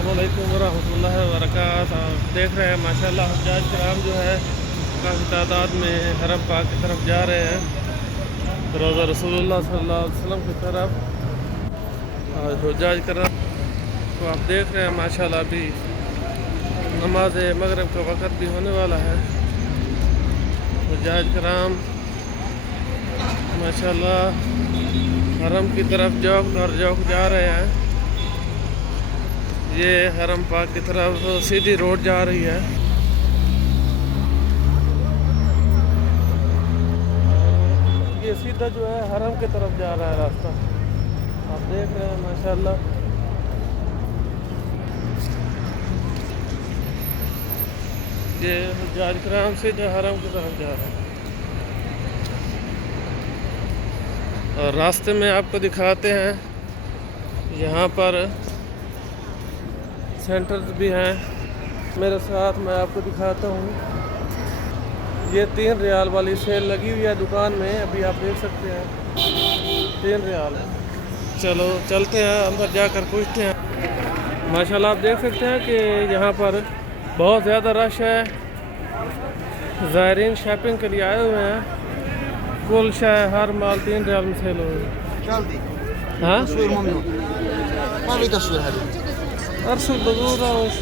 अस्सलामुअलैकुम वरहमतुल्लाहि वबरकातुहू। आप देख रहे हैं माशाल्लाह हुज्जाज किराम जो है काफ़ी तादाद में हरम पाक की तरफ जा रहे हैं, रोज़ा रसूलुल्लाह सल्लल्लाहु अलैहि वसल्लम की तरफ। और हुज्जाज किराम को आप देख रहे हैं माशाल्लाह अभी नमाज मगरिब का वक़्त भी होने वाला है। हुज्जाज किराम माशाल्लाह हरम की तरफ जौक और जौक जा रहे हैं। ये हरम पाक की तरफ सीधी रोड जा रही है। ये सीधा जो है हरम की तरफ जा रहा है रास्ता, आप देख रहे हैं माशाल्लाह। ये हुज्जाज किराम सीधा हरम की तरफ जा रहा है। और रास्ते में आपको दिखाते हैं, यहाँ पर सेंटर्स भी हैं मेरे साथ, मैं आपको दिखाता हूँ। ये 3 रियाल वाली सेल लगी हुई है दुकान में, अभी आप देख सकते हैं 3 रियाल है। चलो चलते हैं अंदर जाकर पूछते हैं। माशाल्लाह आप देख सकते हैं कि यहाँ पर बहुत ज़्यादा रश है, ज़ायरीन शॉपिंग के लिए आए हुए हैं। कुल शाय हर माल 3 रियाल में सेल हो रही है। हाँ अरसल बगूरा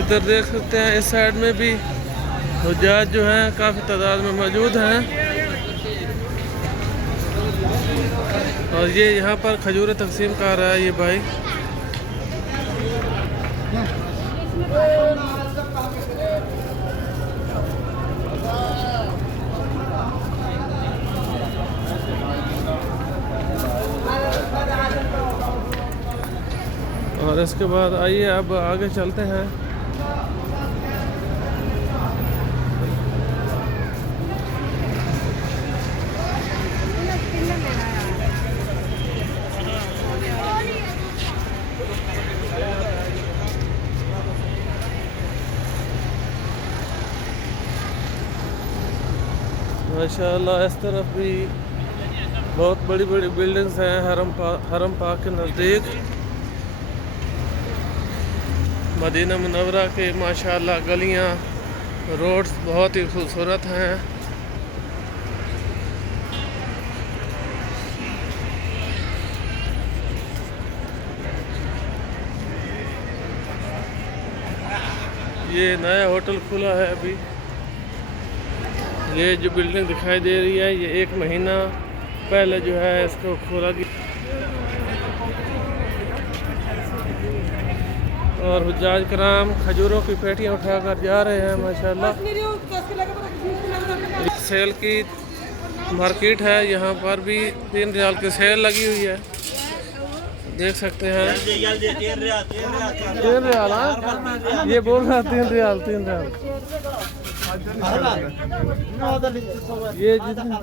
इधर देख सकते हैं इस साइड में भी हुज्जाज जो हैं काफ़ी तादाद में मौजूद हैं। और ये यहाँ पर खजूरें तकसीम कर रहा है ये भाई। और इसके बाद आइए अब आगे चलते हैं। माशाल्लाह इस तरफ भी बहुत बड़ी बड़ी बिल्डिंग्स हैं हरम पाक के नज़दीक। मदीना मुनव्वरा के माशाल्लाह गलियां रोड्स बहुत ही खूबसूरत हैं। ये नया होटल खुला है अभी। ये जो बिल्डिंग दिखाई दे रही है ये 1 महीना पहले जो है इसको खोला गया। और हुज्जाज किराम खजूरों की पेटियां उठाकर जा रहे हैं माशाल्लाह। सेल की मार्केट है, यहाँ पर भी 3 रियाल की सेल लगी हुई है, देख सकते हैं। 3 रियाल हाँ, ये बोल रहा 3 रियाल 3 रियाल ये जितनी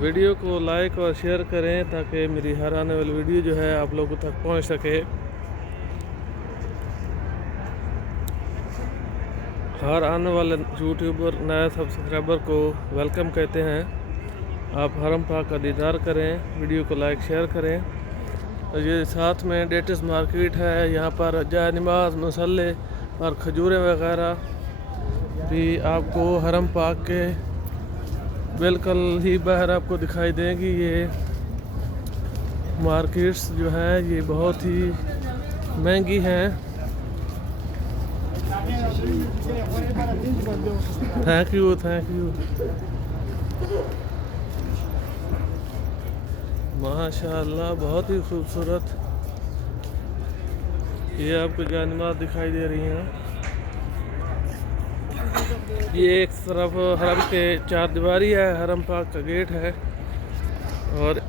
वीडियो को लाइक और शेयर करें ताकि मेरी हर आने वाली वीडियो जो है आप लोगों तक पहुंच सके। हर आने वाले यूट्यूबर नए सब्सक्राइबर को वेलकम कहते हैं। आप हरम पाक का दीदार करें, वीडियो को लाइक शेयर करें। और ये साथ में डेटिस मार्केट है, यहाँ पर जाय नमाज मसल्ले और खजूरें वगैरह भी आपको हरम पाक के बिल्कुल ही बाहर आपको दिखाई देंगी। ये मार्केट्स जो है ये बहुत ही महंगी हैं। थैंक यू माशाअल्लाह, बहुत ही खूबसूरत ये आपको जानमाज़ दिखाई दे रही हैं। ये एक तरफ हरम के चार दीवारी है, हरम पाक का गेट है, और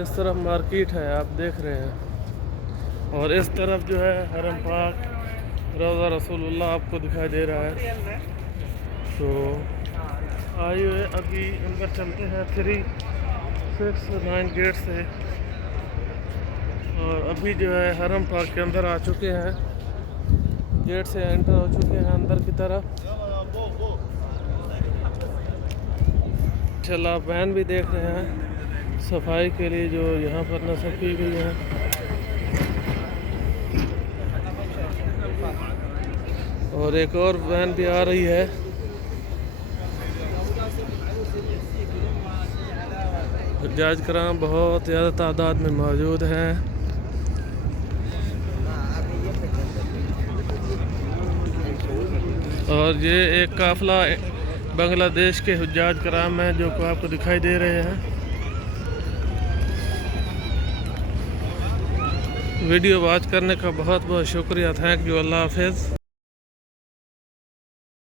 इस तरफ मार्केट है आप देख रहे हैं, और इस तरफ जो है हरम पाक रौज़ा रसूलुल्लाह आपको दिखाई दे रहा है। तो आइए अभी अंदर चलते हैं 369 गेट से, और अभी जो है हरम पाक के अंदर आ चुके हैं, गेट से एंटर हो चुके हैं अंदर की तरफ। माशाल्लाह आप वैन भी देख रहे हैं सफाई के लिए जो यहाँ पर नस्ब की गई है। और एक और वैन भी आ रही है। हुज्जाज कराम बहुत ज़्यादा तादाद में मौजूद हैं। और ये एक काफ़िला बांग्लादेश के हुज्जाज कराम हैं जो को आपको दिखाई दे रहे हैं। वीडियो वॉच करने का बहुत बहुत शुक्रिया। Thank you. अल्लाह हाफ़िज़।